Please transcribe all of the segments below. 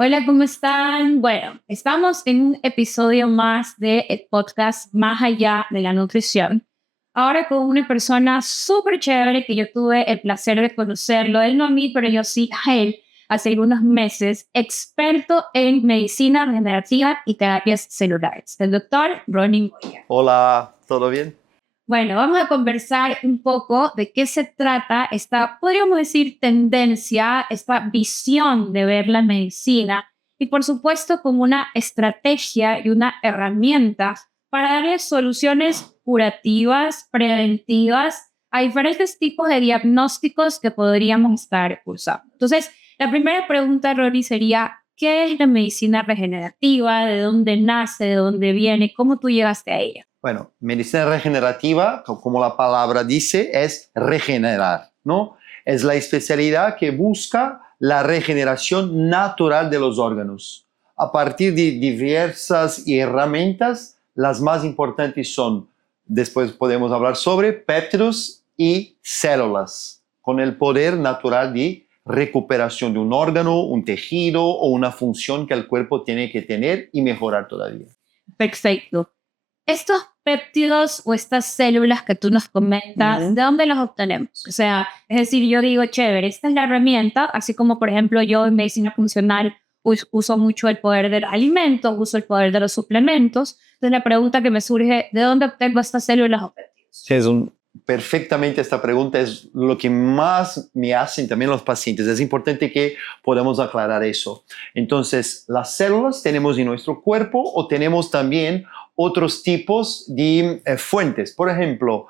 Hola, ¿cómo están? Bueno, estamos en un episodio más del podcast Más allá de la nutrición. Ahora con una persona súper chévere que yo tuve el placer de conocerlo. Él no a mí, pero yo sí a él hace algunos meses, experto en medicina regenerativa y terapias celulares, el doctor Ronnie Moya. Hola, ¿todo bien? Bueno, vamos a conversar un poco de qué se trata esta, podríamos decir, tendencia, esta visión de ver la medicina y, por supuesto, como una estrategia y una herramienta para darle soluciones curativas, preventivas a diferentes tipos de diagnósticos que podríamos estar usando. Entonces, la primera pregunta, Rory, sería, ¿qué es la medicina regenerativa? ¿De dónde nace? ¿De dónde viene? ¿Cómo tú llegaste a ella? Bueno, medicina regenerativa, como la palabra dice, es regenerar, ¿no? Es la especialidad que busca la regeneración natural de los órganos. A partir de diversas herramientas, las más importantes son, después podemos hablar sobre péptidos y células, con el poder natural de recuperación de un órgano, un tejido o una función que el cuerpo tiene que tener y mejorar todavía. Perfecto. Estos péptidos o estas células que tú nos comentas, ¿de dónde los obtenemos? O sea, es decir, yo digo, chévere, esta es la herramienta, así como, por ejemplo, yo en medicina funcional uso mucho el poder de los alimentos, uso el poder de los suplementos. Entonces, la pregunta que me surge, ¿de dónde obtengo estas células o péptidos? Sí, perfectamente esta pregunta es lo que más me hacen también los pacientes. Es importante que podamos aclarar eso. Entonces, las células tenemos en nuestro cuerpo o tenemos también otros tipos de fuentes. Por ejemplo,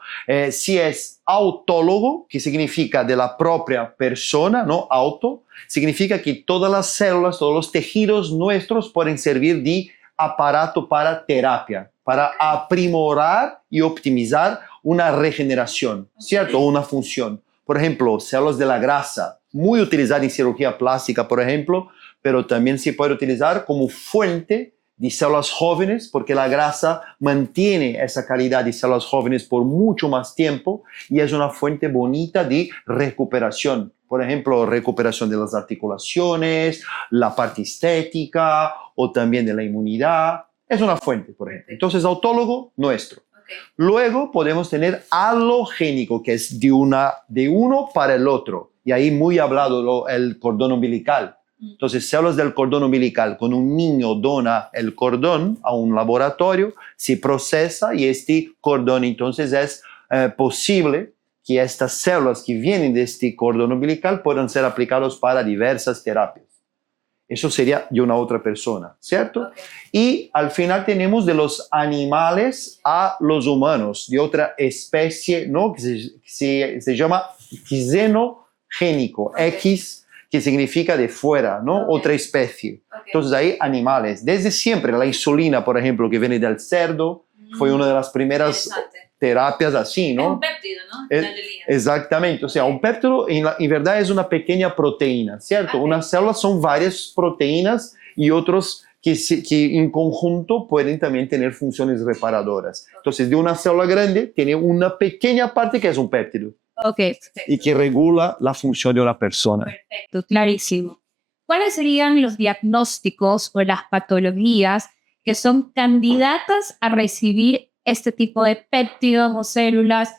si es autólogo, que significa de la propia persona, ¿no? Auto, significa que todas las células, todos los tejidos nuestros pueden servir de aparato para terapia, para aprimorar y optimizar una regeneración, ¿cierto? Una función. Por ejemplo, células de la grasa, muy utilizada en cirugía plástica, por ejemplo, pero también se puede utilizar como fuente de células jóvenes, porque la grasa mantiene esa calidad de células jóvenes por mucho más tiempo y es una fuente bonita de recuperación. Por ejemplo, recuperación de las articulaciones, la parte estética o también de la inmunidad. Es una fuente, por ejemplo. Entonces, autólogo nuestro. Luego podemos tener halogénico, que es de uno para el otro. Y ahí muy hablado el cordón umbilical. Entonces, células del cordón umbilical, cuando un niño dona el cordón a un laboratorio, se procesa y este cordón entonces es posible que estas células que vienen de este cordón umbilical puedan ser aplicadas para diversas terapias. Eso sería de una otra persona, ¿cierto? Okay. Y al final tenemos de los animales a los humanos, de otra especie, ¿no? Que se llama xenogénico, okay. X, que significa de fuera, ¿no? Okay. Otra especie. Okay. Entonces hay animales. Desde siempre la insulina, por ejemplo, que viene del cerdo, fue una de las primeras terapias así, ¿no? Es un péptido, ¿no? Exactamente, o sea, un péptido en verdad es una pequeña proteína, ¿cierto? Okay. Unas células son varias proteínas y otros que en conjunto pueden también tener funciones reparadoras. Entonces, de una célula grande tiene una pequeña parte que es un péptido. Ok. Y que regula la función de una persona. Perfecto, clarísimo. ¿Cuáles serían los diagnósticos o las patologías que son candidatas a recibir este tipo de péptidos o células?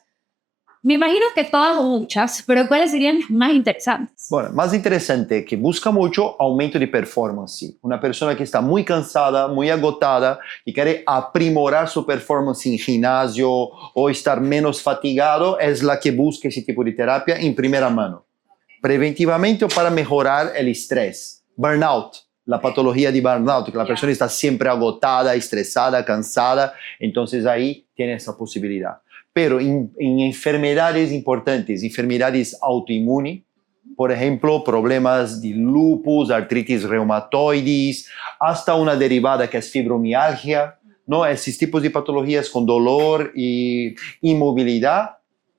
Me imagino que todas o muchas, pero ¿cuáles serían las más interesantes? Bueno, más interesante, que busca mucho aumento de performance. Una persona que está muy cansada, muy agotada y quiere aprimorar su performance en gimnasio o estar menos fatigado, es la que busca ese tipo de terapia en primera mano. Preventivamente o para mejorar el estrés. Burnout, la patología de burnout, que la persona está siempre agotada, estresada, cansada, entonces ahí tiene esa posibilidad. Pero en enfermedades importantes, enfermedades autoinmunes, por ejemplo, problemas de lupus, artritis reumatoides, hasta una derivada que es fibromialgia, ¿no? Esos tipos de patologías con dolor y inmovilidad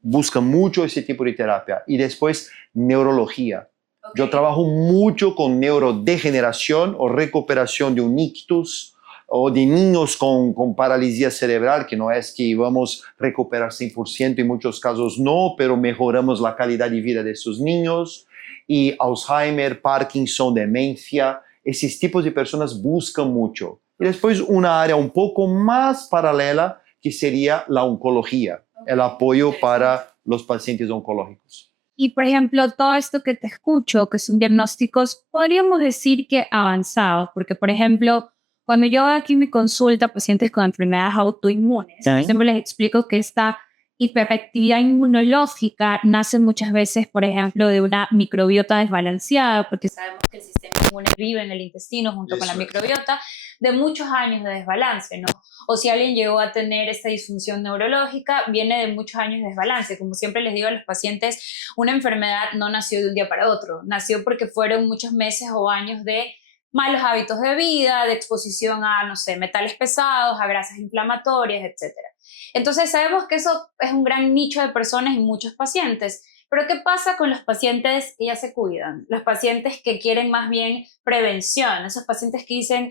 buscan mucho ese tipo de terapia. Y después, neurología. Okay. Yo trabajo mucho con neurodegeneración o recuperación de un ictus, o de niños con parálisis cerebral, que no es que vamos a recuperar 100%, en muchos casos no, pero mejoramos la calidad de vida de esos niños, y Alzheimer, Parkinson, demencia. esos tipos de personas buscan mucho. Y después una área un poco más paralela que sería la oncología, el apoyo para los pacientes oncológicos. Y, por ejemplo, todo esto que te escucho, que son diagnósticos, podríamos decir que avanzados, porque, por ejemplo, cuando yo hago aquí mi consulta a pacientes con enfermedades autoinmunes, Sí. siempre les explico que esta hiperactividad inmunológica nace muchas veces, por ejemplo, de una microbiota desbalanceada, porque sabemos que el sistema inmune vive en el intestino junto con la Eso es. microbiota, de muchos años de desbalance, ¿no? O si alguien llegó a tener esta disfunción neurológica, viene de muchos años de desbalance. Como siempre les digo a los pacientes, una enfermedad no nació de un día para otro, nació porque fueron muchos meses o años de malos hábitos de vida, de exposición a, no sé, metales pesados, a grasas inflamatorias, etcétera. Entonces sabemos que eso es un gran nicho de personas y muchos pacientes. Pero ¿qué pasa con los pacientes que ya se cuidan? Los pacientes que quieren más bien prevención, esos pacientes que dicen,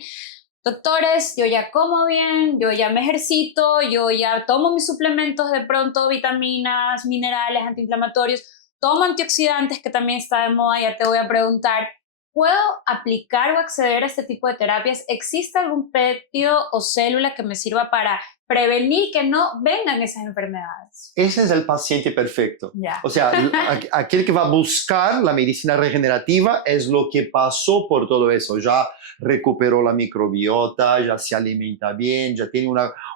doctores, yo ya como bien, yo ya me ejercito, yo ya tomo mis suplementos de pronto, vitaminas, minerales, antiinflamatorios, tomo antioxidantes, que también está de moda, ya te voy a preguntar, ¿puedo aplicar o acceder a este tipo de terapias? ¿Existe algún péptido o célula que me sirva para prevenir que no vengan esas enfermedades? Ese es el paciente perfecto. Ya. O sea, aquel que va a buscar la medicina regenerativa es lo que pasó por todo eso. Ya recuperó la microbiota, ya se alimenta bien, ya tiene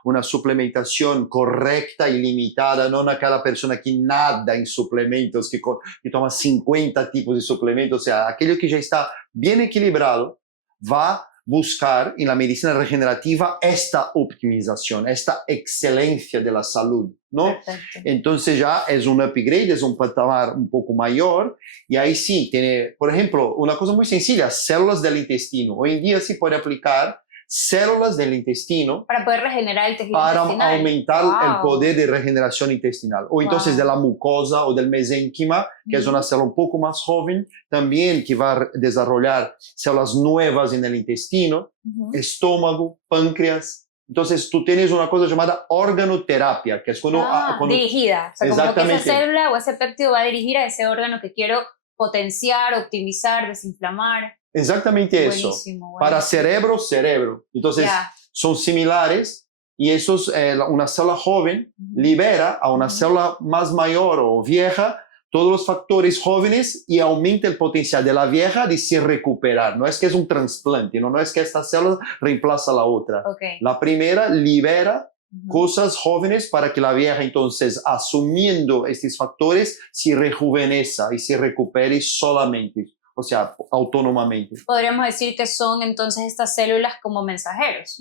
una suplementación correcta y limitada, no una cada persona que nada en suplementos, que toma 50 tipos de suplementos. O sea, aquello que ya está bien equilibrado va buscar en la medicina regenerativa esta optimización, esta excelencia de la salud, ¿no? Perfecto. Entonces ya es un upgrade, es un patamar un poco mayor y ahí sí tiene, por ejemplo, una cosa muy sencilla, células del intestino. Hoy en día sí puede aplicar células del intestino Para poder regenerar el tejido para intestinal. aumentar Wow. el poder de regeneración intestinal. O entonces Wow. de la mucosa o del mesénquima, que es una célula un poco más joven, también que va a desarrollar células nuevas en el intestino, estómago, páncreas. Entonces tú tienes una cosa llamada organoterapia, que es cuando... dirigida. O sea, como que Exactamente. esa célula o ese péptido va a dirigir a ese órgano que quiero potenciar, optimizar, desinflamar. Exactamente eso. Buenísimo. Para cerebro, cerebro. Entonces son similares y eso es una célula joven libera a una célula más mayor o vieja todos los factores jóvenes y aumenta el potencial de la vieja de se recuperar. No es que es un trasplante, no es que esta célula reemplaza a la otra. Okay. La primera libera cosas jóvenes para que la vieja entonces, asumiendo estos factores, se rejuveneza y se recupere solamente. O sea, autónomamente. Podríamos decir que son entonces estas células como mensajeros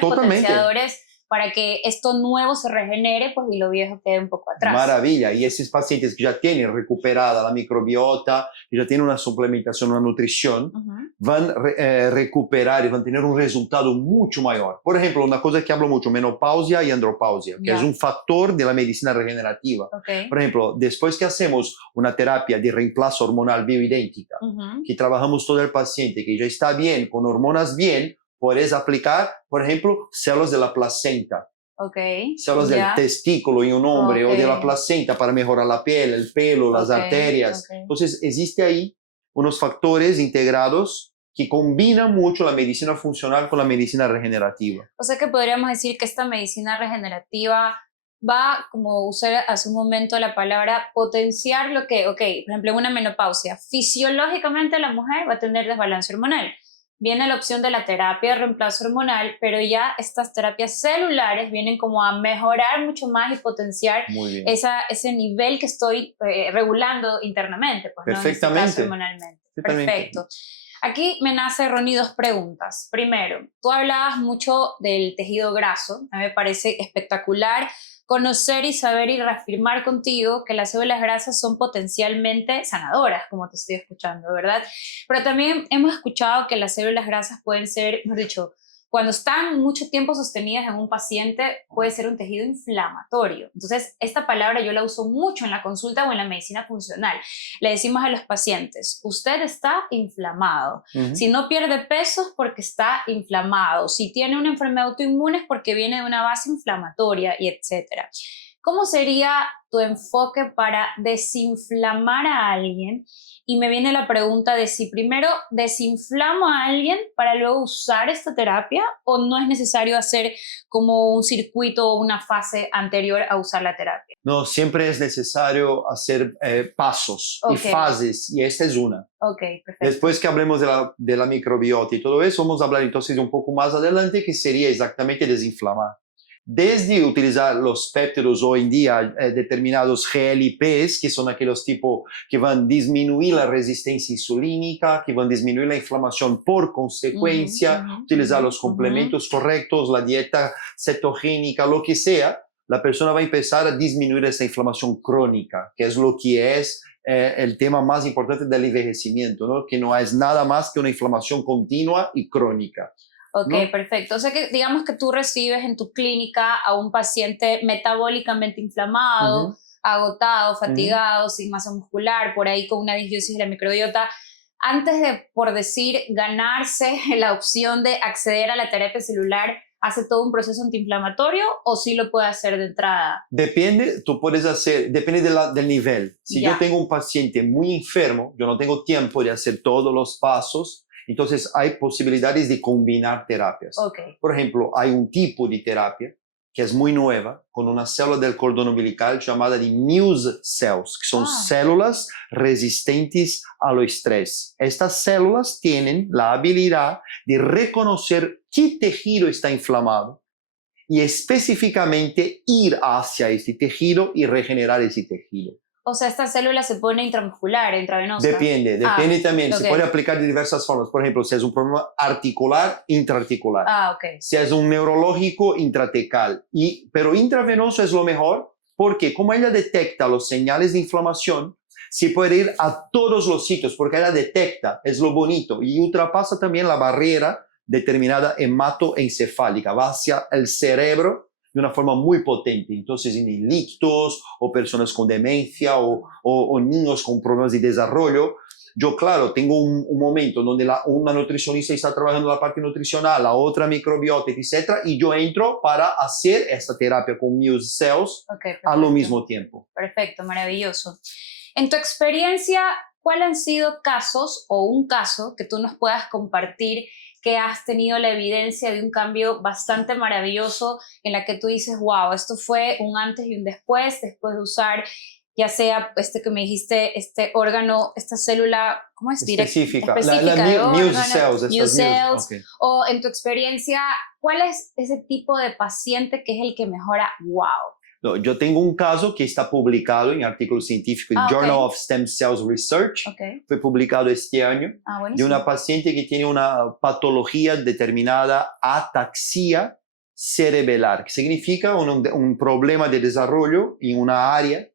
Totalmente. potenciadores para que esto nuevo se regenere, pues, y lo viejo quede un poco atrás. Maravilla. Y esos pacientes que ya tienen recuperada la microbiota, que ya tienen una suplementación, una nutrición, van a recuperar y van a tener un resultado mucho mayor. Por ejemplo, una cosa que hablo mucho, menopausia y andropausia, que es un factor de la medicina regenerativa. Okay. Por ejemplo, después que hacemos una terapia de reemplazo hormonal bioidéntica, que trabajamos todo el paciente, que ya está bien, con hormonas bien, puedes aplicar, por ejemplo, células de la placenta. Células del testículo en un hombre o de la placenta para mejorar la piel, el pelo, las arterias. Entonces, existe ahí unos factores integrados que combinan mucho la medicina funcional con la medicina regenerativa. O sea que podríamos decir que esta medicina regenerativa va, como usé hace un momento la palabra, potenciar lo que, por ejemplo, en una menopausia, fisiológicamente la mujer va a tener desbalance hormonal. Viene la opción de la terapia de reemplazo hormonal, pero ya estas terapias celulares vienen como a mejorar mucho más y potenciar ese nivel que estoy regulando internamente, pues, perfectamente. ¿no? En este caso, hormonalmente. Perfecto. Aquí me nace, Ronnie, dos preguntas. Primero, tú hablabas mucho del tejido graso. A mí me parece espectacular conocer y saber y reafirmar contigo que las células grasas son potencialmente sanadoras, como te estoy escuchando, ¿verdad? Pero también hemos escuchado que las células grasas pueden ser, mejor dicho, cuando están mucho tiempo sostenidas en un paciente, puede ser un tejido inflamatorio. Entonces, esta palabra yo la uso mucho en la consulta o en la medicina funcional. Le decimos a los pacientes, usted está inflamado. Si no pierde peso es porque está inflamado. Si tiene una enfermedad autoinmune es porque viene de una base inflamatoria y etcétera. ¿Cómo sería tu enfoque para desinflamar a alguien? Y me viene la pregunta de si primero desinflamo a alguien para luego usar esta terapia o no es necesario hacer como un circuito o una fase anterior a usar la terapia. No, siempre es necesario hacer pasos y Ok, fases, y esta es una. ok, perfecto. Después que hablemos de la microbiota y todo eso, vamos a hablar entonces un poco más adelante, que sería exactamente desinflamar. Desde utilizar los péptidos hoy en día, determinados GLPs, que son aquellos tipos que van a disminuir la resistencia insulínica, que van a disminuir la inflamación por consecuencia, utilizar los complementos correctos, la dieta cetogénica, lo que sea, la persona va a empezar a disminuir esa inflamación crónica, que es lo que es el tema más importante del envejecimiento, ¿no? Que no es nada más que una inflamación continua y crónica. Ok, ¿No? perfecto. O sea que digamos que tú recibes en tu clínica a un paciente metabólicamente inflamado, agotado, fatigado, sin masa muscular, por ahí con una disbiosis de la microbiota. Antes de, por decir, ganarse la opción de acceder a la terapia celular, ¿hace todo un proceso antiinflamatorio o sí lo puede hacer de entrada? Depende, tú puedes hacer, depende del nivel. Si Ya. yo tengo un paciente muy enfermo, yo no tengo tiempo de hacer todos los pasos, entonces hay posibilidades de combinar terapias. Ok. Por ejemplo, hay un tipo de terapia que es muy nueva, con una célula del cordón umbilical llamada de Muse cells, que son células resistentes al estrés. Estas células tienen la habilidad de reconocer qué tejido está inflamado y específicamente ir hacia este tejido y regenerar ese tejido. O sea, esta célula se pone intramuscular, intravenosa. Depende también. Se puede aplicar de diversas formas. Por ejemplo, si es un problema articular, intraarticular. Ok. Si es un neurológico, intratecal. Pero intravenoso es lo mejor porque como ella detecta los señales de inflamación, se puede ir a todos los sitios porque ella detecta, es lo bonito, y ultrapasa también la barrera determinada hematoencefálica, va hacia el cerebro de una forma muy potente. Entonces, en ictus o personas con demencia o niños con problemas de desarrollo, yo, claro, tengo un momento donde una nutricionista está trabajando la parte nutricional, la otra microbiota, etc. Y yo entro para hacer esta terapia con Muse Cells a lo mismo tiempo. Perfecto, maravilloso. En tu experiencia, ¿cuáles han sido casos o un caso que tú nos puedas compartir que has tenido la evidencia de un cambio bastante maravilloso en la que tú dices, wow, esto fue un antes y un después de usar ya sea que me dijiste, este órgano, esta célula, ¿cómo es? Específica. La Muse Cells. Muse Cells. Okay. O en tu experiencia, ¿cuál es ese tipo de paciente que es el que mejora? Wow. No, yo tengo un caso que está publicado en artículo científico en Journal of Stem Cells Research. Fue publicado este año de una paciente que tiene una patología determinada, ataxia cerebelar, que significa un problema de desarrollo en una área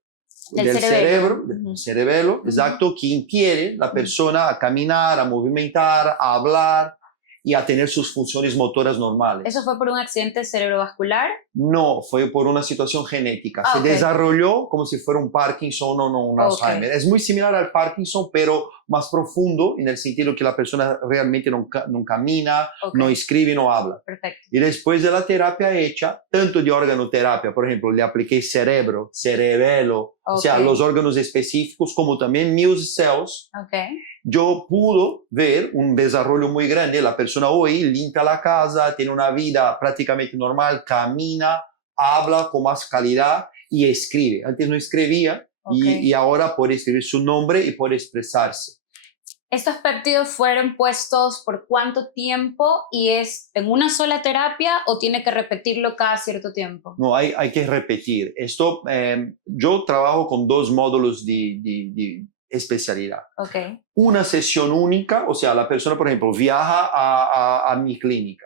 del cerebro, del cerebelo, exacto, que impide a la persona a caminar, a movimentar, a hablar y a tener sus funciones motoras normales. ¿Eso fue por un accidente cerebrovascular? No, fue por una situación genética. Se desarrolló como si fuera un Parkinson o no un Alzheimer. Es muy similar al Parkinson, pero más profundo en el sentido que la persona realmente no camina, no escribe, no habla. Perfecto. Y después de la terapia hecha, tanto de organoterapia, por ejemplo, le apliqué cerebro, cerebelo, o sea, los órganos específicos, como también Muse Cells. Yo pude ver un desarrollo muy grande. La persona hoy limpia la casa, tiene una vida prácticamente normal, camina, habla con más calidad y escribe. Antes no escribía y ahora puede escribir su nombre y puede expresarse. ¿Estos péptidos fueron puestos por cuánto tiempo y es en una sola terapia o tiene que repetirlo cada cierto tiempo? No, hay que repetir. Esto, yo trabajo con 2 módulos de especialidad. Una sesión única, o sea, la persona, por ejemplo, viaja a mi clínica,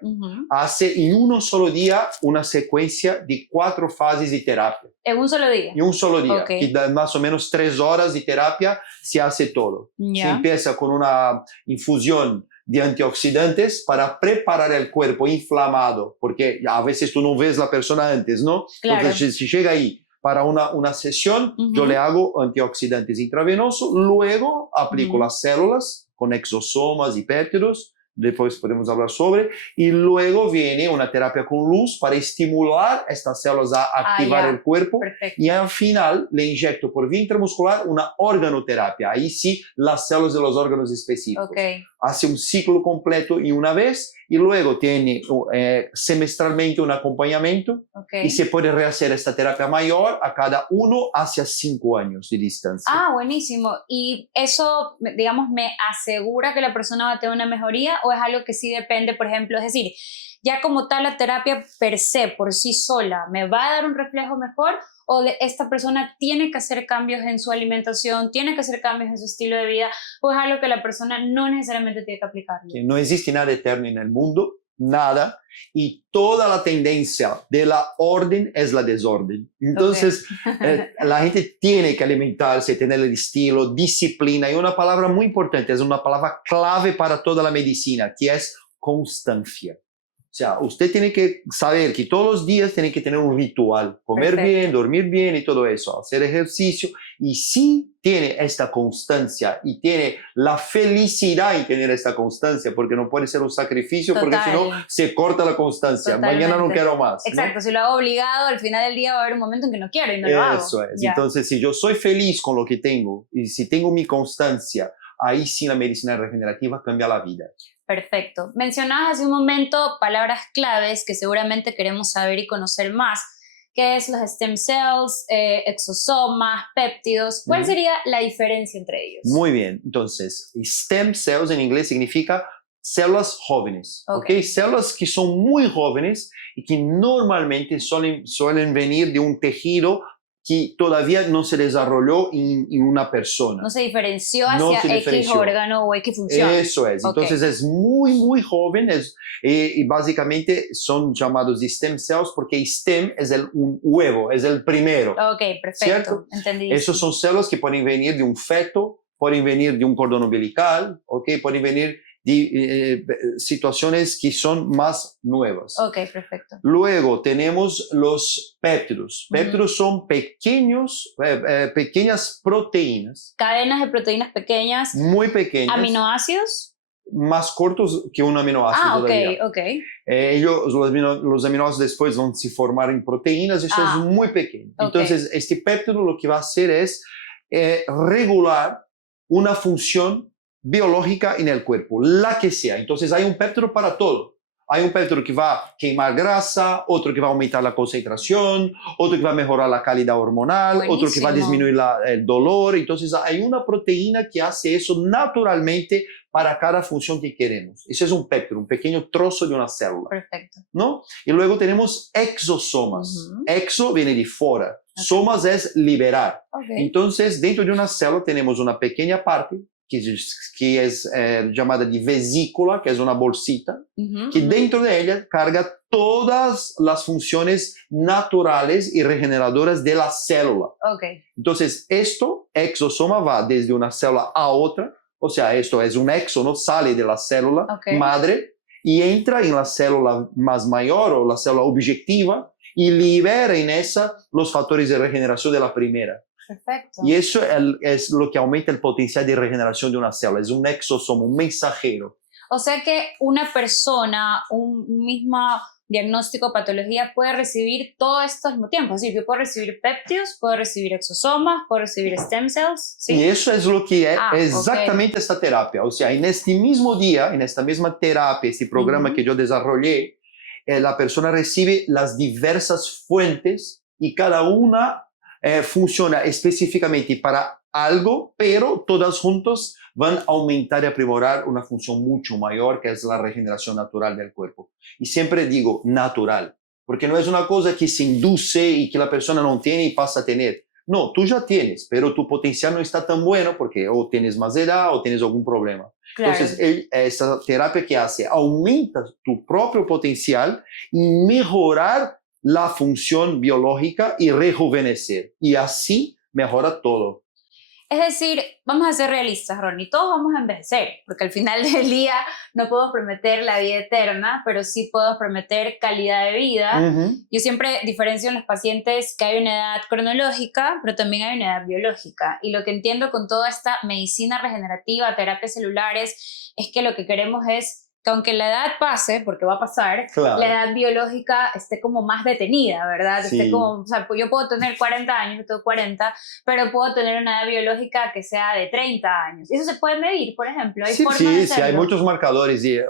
hace en uno solo día una secuencia de 4 fases de terapia. ¿En un solo día? En un solo día, que da más o menos 3 horas de terapia, se hace todo. Se empieza con una infusión de antioxidantes para preparar el cuerpo inflamado, porque a veces tú no ves la persona antes, ¿no? Claro. Entonces, si llega ahí para una sesión, yo le hago antioxidantes intravenosos, luego aplico las células con exosomas y péptidos, después podemos hablar sobre, y luego viene una terapia con luz para estimular estas células a activar el cuerpo. Perfecto. Y al final le inyecto por vía intramuscular una organoterapia, ahí sí las células de los órganos específicos. Okay. Hace un ciclo completo y una vez, y luego tiene semestralmente un acompañamiento, Okay. y se puede rehacer esta terapia mayor a cada 1 hacia 5 años de distancia. Ah, buenísimo. ¿Y eso, digamos, me asegura que la persona va a tener una mejoría o es algo que sí depende, por ejemplo, es decir, ya como tal la terapia per se, por sí sola, me va a dar un reflejo mejor o esta persona tiene que hacer cambios en su alimentación, tiene que hacer cambios en su estilo de vida o es algo que la persona no necesariamente tiene que aplicarlo? No existe nada eterno en el mundo, nada, y toda la tendencia de la orden es la desorden. Entonces, la gente tiene que alimentarse, tener el estilo, disciplina, y una palabra muy importante, es una palabra clave para toda la medicina, que es constancia. O sea, usted tiene que saber que todos los días tiene que tener un ritual, comer bien, dormir bien y todo eso, hacer ejercicio. Y si tiene esta constancia y tiene la felicidad en tener esta constancia, porque no puede ser un sacrificio, porque si no se corta la constancia. Totalmente. Mañana no quiero más. Exacto, ¿no? Si lo hago obligado, al final del día va a haber un momento en que no quiero y no lo hago. Eso es. Ya. Entonces, si yo soy feliz con lo que tengo y si tengo mi constancia, ahí sí la medicina regenerativa cambia la vida. Perfecto. Mencionabas hace un momento palabras claves que seguramente queremos saber y conocer más, que es los stem cells, exosomas, péptidos. ¿Cuál sería la diferencia entre ellos? Muy bien. Entonces, stem cells en inglés significa células jóvenes, ¿ok? Células que son muy jóvenes y que normalmente suelen venir de un tejido que todavía no se desarrolló en una persona. No se diferenció hacia X órgano o X función. Eso es. Entonces es muy, muy joven y básicamente son llamados stem cells porque stem es un huevo, es el primero. Ok, perfecto. ¿Cierto? Entendí. Esos son células que pueden venir de un feto, pueden venir de un cordón umbilical, ¿ok? Pueden venir de situaciones que son más nuevas. Ok, perfecto. Luego tenemos los péptidos. Péptidos son pequeñas proteínas. Cadenas de proteínas pequeñas. Muy pequeñas. ¿Aminoácidos? Más cortos que un aminoácido. Ok. Los aminoácidos después van a se formar en proteínas, eso es muy pequeño. Entonces, este péptido lo que va a hacer es regular una función biológica en el cuerpo, la que sea. Entonces hay un péptido para todo. Hay un péptido que va a quemar grasa, otro que va a aumentar la concentración, otro que va a mejorar la calidad hormonal, Buenísimo. otro que va a disminuir el dolor. Entonces hay una proteína que hace eso naturalmente para cada función que queremos. Eso es un péptido, un pequeño trozo de una célula. Perfecto. ¿No? Y luego tenemos exosomas. Exo viene de fuera. Somas es liberar. Entonces, dentro de una célula tenemos una pequeña parte que es llamada de vesícula, que es una bolsita, que dentro de ella carga todas las funciones naturales y regeneradoras de la célula. Entonces, esto, exosoma, va desde una célula a otra, o sea, esto es un exono, sale de la célula madre y entra en la célula más mayor o la célula objetiva y libera en esa los factores de regeneración de la primera. Perfecto. Y eso es lo que aumenta el potencial de regeneración de una célula. Es un exosoma, un mensajero. O sea que una persona, un mismo diagnóstico o patología puede recibir todo esto al mismo tiempo. Es decir, yo puedo recibir péptidos, puedo recibir exosomas, puedo recibir stem cells. ¿Sí? Y eso es lo que es exactamente esta terapia. O sea, en este mismo día, en esta misma terapia, este programa que yo desarrollé, la persona recibe las diversas fuentes y cada una funciona específicamente para algo, pero todas juntas van a aumentar y aprimorar una función mucho mayor, que es la regeneración natural del cuerpo. Y siempre digo natural, porque no es una cosa que se induce y que la persona no tiene y pasa a tener. No, tú ya tienes, pero tu potencial no está tan bueno porque o tienes más edad o tienes algún problema. Claro. Entonces, esta terapia que hace aumenta tu propio potencial y mejorar la función biológica y rejuvenecer. Y así mejora todo. Es decir, vamos a ser realistas, Ronnie, todos vamos a envejecer, porque al final del día no puedo prometer la vida eterna, pero sí puedo prometer calidad de vida. Yo siempre diferencio en los pacientes que hay una edad cronológica, pero también hay una edad biológica. Y lo que entiendo con toda esta medicina regenerativa, terapias celulares, es que lo que queremos es que aunque la edad pase, porque va a pasar, Claro. la edad biológica esté como más detenida, ¿verdad? Sí. Esté como, o sea, pues yo puedo tener 40 años, yo tengo 40, pero puedo tener una edad biológica que sea de 30 años. Eso se puede medir, por ejemplo. Hay Sí, formas de sí, hacerlo. sí, hay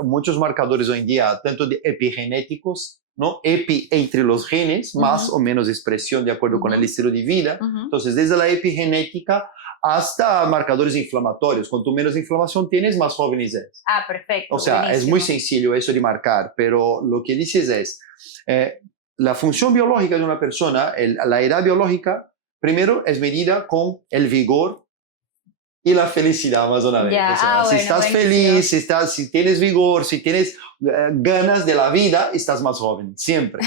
muchos marcadores hoy en día, tanto de epigenéticos, ¿no? Entre los genes, más o menos expresión de acuerdo con el estilo de vida. Entonces, desde la epigenética hasta marcadores inflamatorios. Cuanto menos inflamación tienes, más jóvenes es. Ah, perfecto. O sea, buenísimo. es muy sencillo eso de marcar, pero lo que dices es, la función biológica de una persona, la edad biológica, primero es medida con el vigor y la felicidad más una vez. Ya, O sea, si bueno, estás buenísimo. feliz, si tienes vigor, si tienes ganas de la vida, estás más joven, siempre.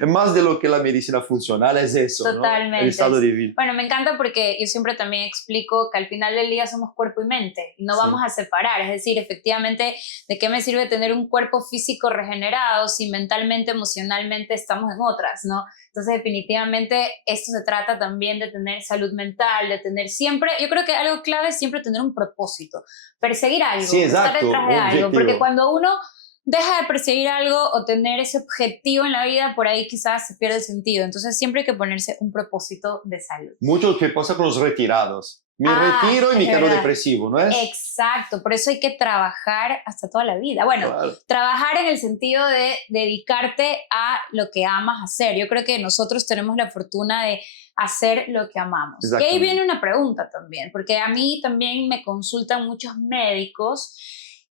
¿No? Más de lo que la medicina funcional es eso, Totalmente. ¿no? El estado de vida. Bueno, me encanta porque yo siempre también explico que al final del día somos cuerpo y mente y no Sí. vamos a separar. Es decir, efectivamente, ¿de qué me sirve tener un cuerpo físico regenerado si mentalmente, emocionalmente estamos en otras, ¿no? Entonces, definitivamente, esto se trata también de tener salud mental, de tener siempre, yo creo que algo clave es siempre tener un propósito, perseguir algo, Sí, estar exacto, detrás de algo, objetivo. porque cuando uno deja de perseguir algo o tener ese objetivo en la vida, por ahí quizás se pierde el sentido. Entonces siempre hay que ponerse un propósito de salud. Mucho que pasa con los retirados. Me retiro y me quedo depresivo, ¿no es? Exacto, por eso hay que trabajar hasta toda la vida. Bueno, Claro. trabajar en el sentido de dedicarte a lo que amas hacer. Yo creo que nosotros tenemos la fortuna de hacer lo que amamos. Y ahí viene una pregunta también, porque a mí también me consultan muchos médicos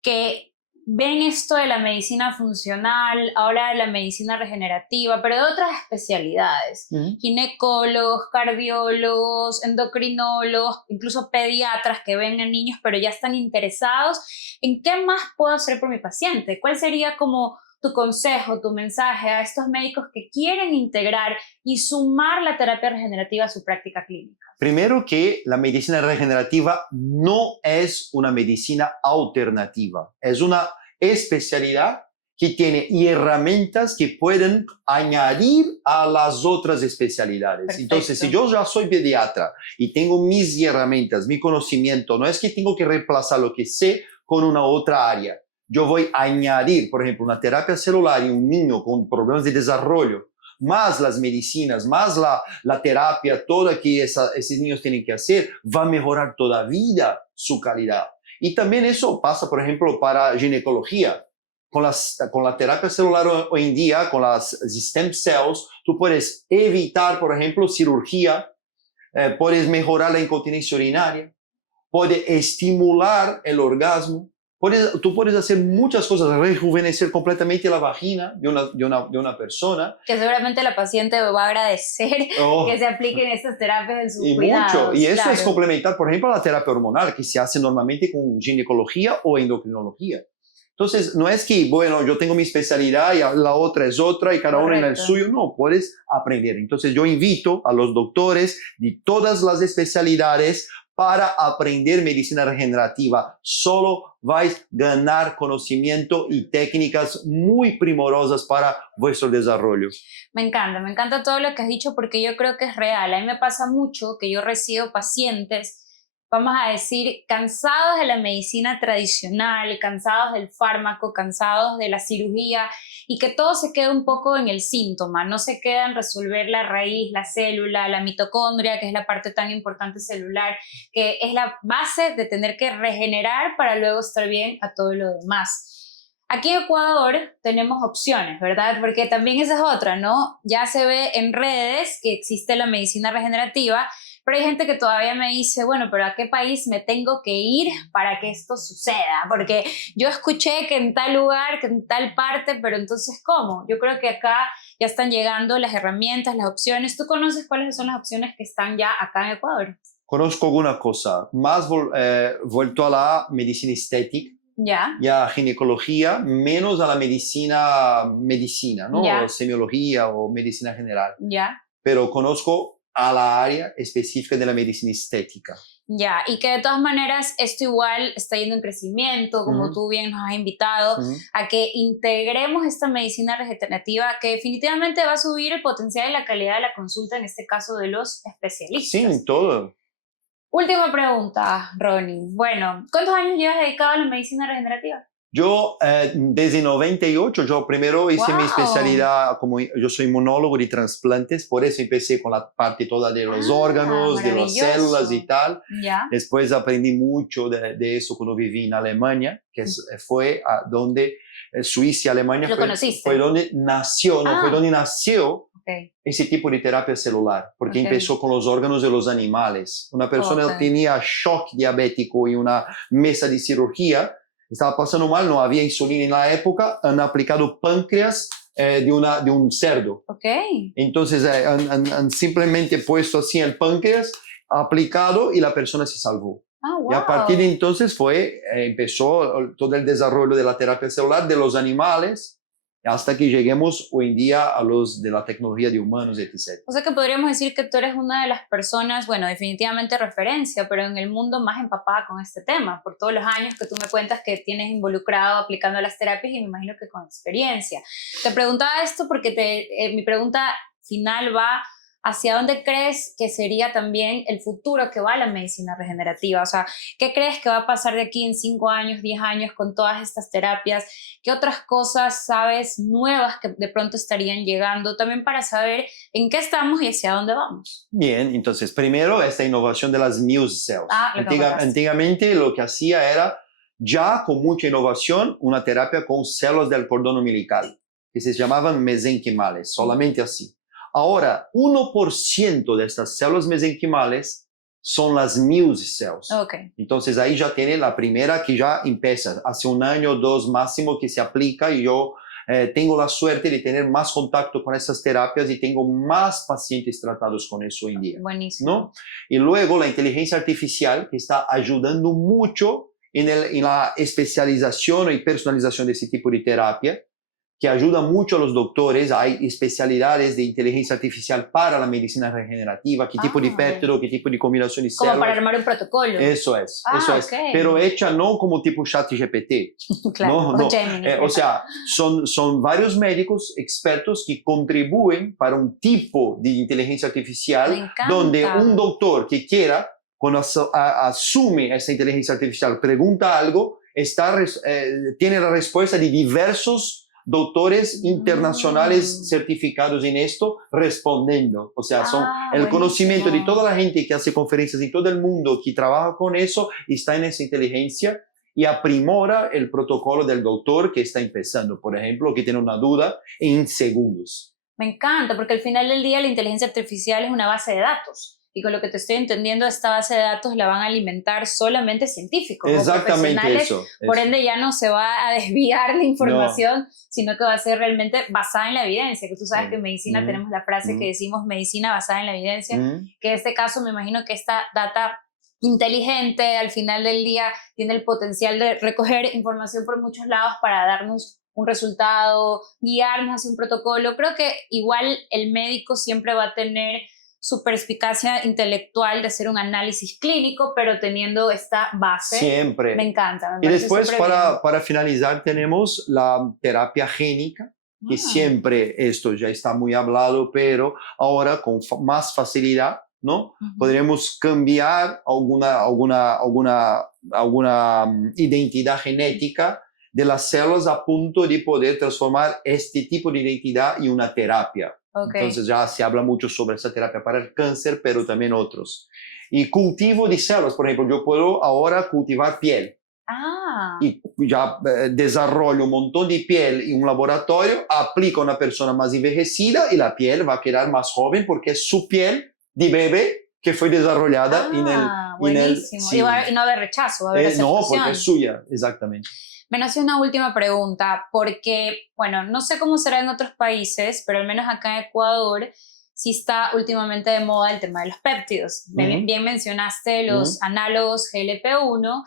que ven esto de la medicina funcional, ahora de la medicina regenerativa, pero de otras especialidades. Ginecólogos, cardiólogos, endocrinólogos, incluso pediatras que ven a niños, pero ya están interesados en qué más puedo hacer por mi paciente. ¿Cuál sería como tu consejo, tu mensaje a estos médicos que quieren integrar y sumar la terapia regenerativa a su práctica clínica? Primero que la medicina regenerativa no es una medicina alternativa, es una especialidad que tiene herramientas que pueden añadir a las otras especialidades. Perfecto. Entonces, si yo ya soy pediatra y tengo mis herramientas, mi conocimiento, no es que tengo que reemplazar lo que sé con una otra área. Yo voy a añadir, por ejemplo, una terapia celular y un niño con problemas de desarrollo, más las medicinas, más la terapia, toda que esos niños tienen que hacer, va a mejorar todavía su calidad. Y también eso pasa, por ejemplo, para ginecología. Con la terapia celular hoy en día, con las stem cells, tú puedes evitar, por ejemplo, cirugía, puedes mejorar la incontinencia urinaria, puedes estimular el orgasmo, tú puedes hacer muchas cosas, rejuvenecer completamente la vagina de una persona. Que seguramente la paciente va a agradecer que se apliquen estas terapias en sus cuidados. Mucho. Y eso claro. es complementar, por ejemplo, a la terapia hormonal que se hace normalmente con ginecología o endocrinología. Entonces, no es que, bueno, yo tengo mi especialidad y la otra es otra y cada uno en el suyo. No, puedes aprender. Entonces, yo invito a los doctores de todas las especialidades para aprender medicina regenerativa. Solo vais a ganar conocimiento y técnicas muy primorosas para vuestro desarrollo. Me encanta todo lo que has dicho porque yo creo que es real. A mí me pasa mucho que yo recibo pacientes, vamos a decir, cansados de la medicina tradicional, cansados del fármaco, cansados de la cirugía y que todo se queda un poco en el síntoma, no se queda en resolver la raíz, la célula, la mitocondria, que es la parte tan importante celular, que es la base de tener que regenerar para luego estar bien a todo lo demás. Aquí en Ecuador tenemos opciones, ¿verdad? Porque también esa es otra, ¿no? Ya se ve en redes que existe la medicina regenerativa, pero hay gente que todavía me dice, bueno, pero ¿a qué país me tengo que ir para que esto suceda? Porque yo escuché que en tal lugar, que en tal parte, pero entonces, ¿cómo? Yo creo que acá ya están llegando las herramientas, las opciones. ¿Tú conoces cuáles son las opciones que están ya acá en Ecuador? Conozco alguna cosa, más vuelto a la medicina estética. Ya. Y a ginecología, menos a la medicina, ¿no? Ya. O semiología o medicina general. Ya. Pero conozco a la área específica de la medicina estética. Ya, y que de todas maneras esto igual está yendo en crecimiento, como tú bien nos has invitado, a que integremos esta medicina regenerativa que definitivamente va a subir el potencial y la calidad de la consulta, en este caso de los especialistas. Sí, en todo. Última pregunta, Ronnie. Bueno, ¿cuántos años llevas dedicado a la medicina regenerativa? Yo, desde 98, yo primero hice mi Wow. especialidad, como yo soy inmunólogo de trasplantes, por eso empecé con la parte toda de los órganos, de las células y Maravilloso. tal. Ya. Después aprendí mucho de eso cuando viví en Alemania, que fue a donde Suiza y Alemania ¿Lo fue conociste? donde nació, no, fue Ah. donde nació Ok, ese tipo de terapia celular, porque ok, empezó con los órganos de los animales. Una persona ok. tenía shock diabético y una mesa de cirugía, estaba pasando mal, no había insulina en la época, han aplicado páncreas de un cerdo. Ok. Entonces han simplemente puesto así el páncreas, aplicado y la persona se salvó. Ah, Y a partir de wow. entonces empezó todo el desarrollo de la terapia celular de los animales hasta que lleguemos hoy en día a los de la tecnología de humanos, etc. O sea que podríamos decir que tú eres una de las personas, bueno, definitivamente referencia, pero en el mundo más empapada con este tema, por todos los años que tú me cuentas que tienes involucrado aplicando las terapias y me imagino que con experiencia. Te preguntaba esto porque mi pregunta final va hacia dónde crees que sería también el futuro que va la medicina regenerativa. O sea, ¿qué crees que va a pasar de aquí en 5 años, 10 años con todas estas terapias? ¿Qué otras cosas sabes nuevas que de pronto estarían llegando? También para saber en qué estamos y hacia dónde vamos. Bien, entonces primero esta innovación de las Muse Cells. Ah, lo que me contaste. Antiguamente lo que hacía era ya con mucha innovación una terapia con células del cordón umbilical, que se llamaban mesenquimales, solamente así. Ahora, 1% de estas células mesenquimales son las Muse Cells. Ok. Entonces ahí ya tiene la primera que ya empieza, hace 1 año o 2 máximo que se aplica y yo tengo la suerte de tener más contacto con esas terapias y tengo más pacientes tratados con eso hoy en día. Buenísimo. ¿No? Y luego la inteligencia artificial que está ayudando mucho en la especialización y personalización de ese tipo de terapia, que ayuda mucho a los doctores. Hay especialidades de inteligencia artificial para la medicina regenerativa, qué tipo de péptido, qué tipo de combinación de Como células. para armar un protocolo. Eso es, Ok. pero hecha no como tipo ChatGPT. Claro, No. o Gemini. O sea, son varios médicos expertos que contribuyen para un tipo de inteligencia Me artificial encanta. donde un doctor que quiera, cuando asume esa inteligencia artificial, pregunta algo, tiene la respuesta de diversos doctores internacionales certificados en esto respondiendo. O sea, son el conocimiento de toda la gente que hace conferencias en todo el mundo que trabaja con eso, está en esa inteligencia y aprimora el protocolo del doctor que está empezando, por ejemplo, que tiene una duda en segundos. Me encanta, porque al final del día la inteligencia artificial es una base de datos. Y con lo que te estoy entendiendo, esta base de datos la van a alimentar solamente científicos o profesionales. Eso. Por ende, ya no se va a desviar la información, sino que va a ser realmente basada en la evidencia. Que tú sabes que en medicina tenemos la frase que decimos medicina basada en la evidencia, que en este caso me imagino que esta data inteligente al final del día tiene el potencial de recoger información por muchos lados para darnos un resultado, guiarnos hacia un protocolo. Creo que igual el médico siempre va a tener su perspicacia intelectual de hacer un análisis clínico, pero teniendo esta base. Siempre. Me encanta. Y después, para finalizar, tenemos la terapia génica, que siempre esto ya está muy hablado, pero ahora con más facilidad, ¿no? Podremos cambiar alguna identidad genética de las células a punto de poder transformar este tipo de identidad en una terapia. Entonces ya se habla mucho sobre esa terapia para el cáncer, pero también otros. Y cultivo de células, por ejemplo, yo puedo ahora cultivar piel. Y ya desarrollo un montón de piel en un laboratorio, aplico a una persona más envejecida y la piel va a quedar más joven porque es su piel de bebé que fue desarrollada buenísimo. Sí. Y no haber rechazo, va a haber aceptación. No, porque es suya, exactamente. Me nació una última pregunta, porque, bueno, no sé cómo será en otros países, pero al menos acá en Ecuador sí está últimamente de moda el tema de los péptidos. Bien mencionaste los análogos GLP-1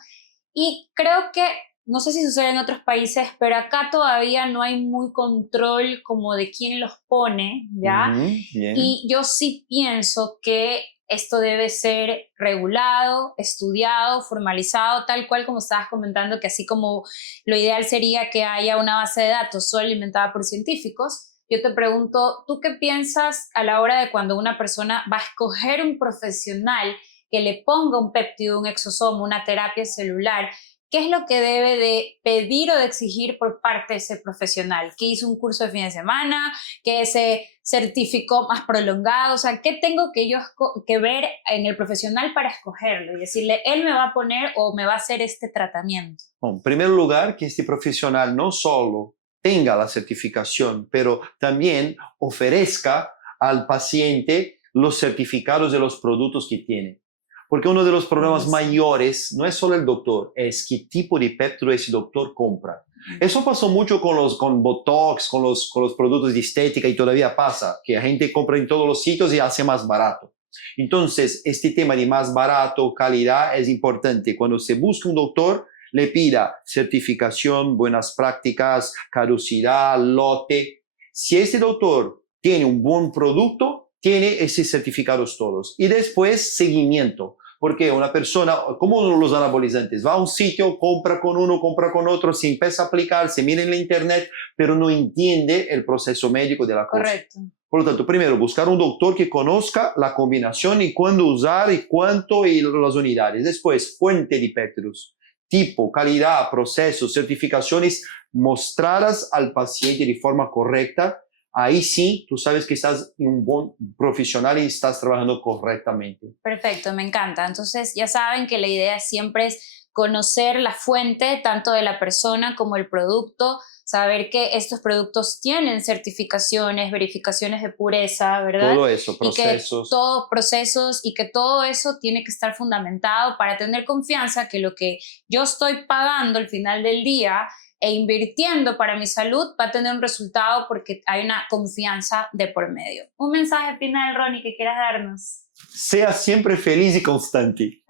y creo que, no sé si sucede en otros países, pero acá todavía no hay muy control como de quién los pone, ¿ya? Y yo sí pienso que esto debe ser regulado, estudiado, formalizado, tal cual como estabas comentando, que así como lo ideal sería que haya una base de datos solo alimentada por científicos. Yo te pregunto, ¿tú qué piensas a la hora de cuando una persona va a escoger un profesional que le ponga un péptido, un exosomo, una terapia celular? ¿qué es lo que debe de pedir o de exigir por parte de ese profesional? ¿Que hizo un curso de fin de semana? ¿Que se certificó más prolongado? O sea, ¿qué tengo que yo que ver en el profesional para escogerlo y decirle, él me va a poner o me va a hacer este tratamiento? Bueno, en primer lugar, que este profesional no solo tenga la certificación, pero también ofrezca al paciente los certificados de los productos que tiene. Porque uno de los problemas mayores no es solo el doctor, es qué tipo de péptido ese doctor compra. Eso pasó mucho con Botox, con los productos de estética y todavía pasa, que la gente compra en todos los sitios y hace más barato. Entonces, este tema de más barato, calidad, es importante. Cuando se busca un doctor, le pida certificación, buenas prácticas, caducidad, lote. Si este doctor tiene un buen producto, tiene esos certificados todos. Y después, seguimiento. Porque una persona, como los anabolizantes, va a un sitio, compra con uno, compra con otro, se empieza a aplicar, se mira en la internet, pero no entiende el proceso médico de la cosa. Correcto. Por lo tanto, primero, buscar un doctor que conozca la combinación y cuándo usar y cuánto y las unidades. Después, fuente de péptidos, tipo, calidad, procesos, certificaciones mostradas al paciente de forma correcta. Ahí sí, tú sabes que estás en un buen profesional y estás trabajando correctamente. Perfecto, me encanta. Entonces ya saben que la idea siempre es conocer la fuente tanto de la persona como el producto, saber que estos productos tienen certificaciones, verificaciones de pureza, ¿verdad? Todo eso, procesos. Y que todos procesos y que todo eso tiene que estar fundamentado para tener confianza que lo que yo estoy pagando al final del día e invirtiendo para mi salud va a tener un resultado porque hay una confianza de por medio. Un mensaje final, Ronnie, que quieras darnos. Sea siempre feliz y constante.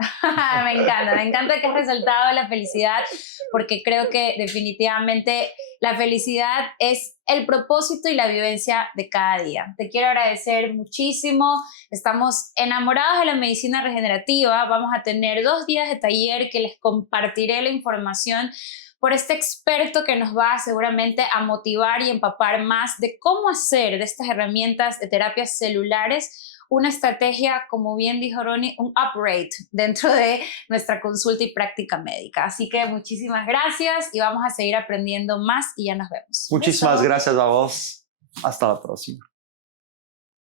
Me encanta que has resaltado la felicidad porque creo que definitivamente la felicidad es el propósito y la vivencia de cada día. Te quiero agradecer muchísimo. Estamos enamorados de la medicina regenerativa. Vamos a tener 2 días de taller que les compartiré la información por este experto que nos va seguramente a motivar y empapar más de cómo hacer de estas herramientas de terapias celulares una estrategia, como bien dijo Ronnie, un upgrade dentro de nuestra consulta y práctica médica. Así que muchísimas gracias y vamos a seguir aprendiendo más y ya nos vemos. Muchísimas gracias a vos. Hasta la próxima.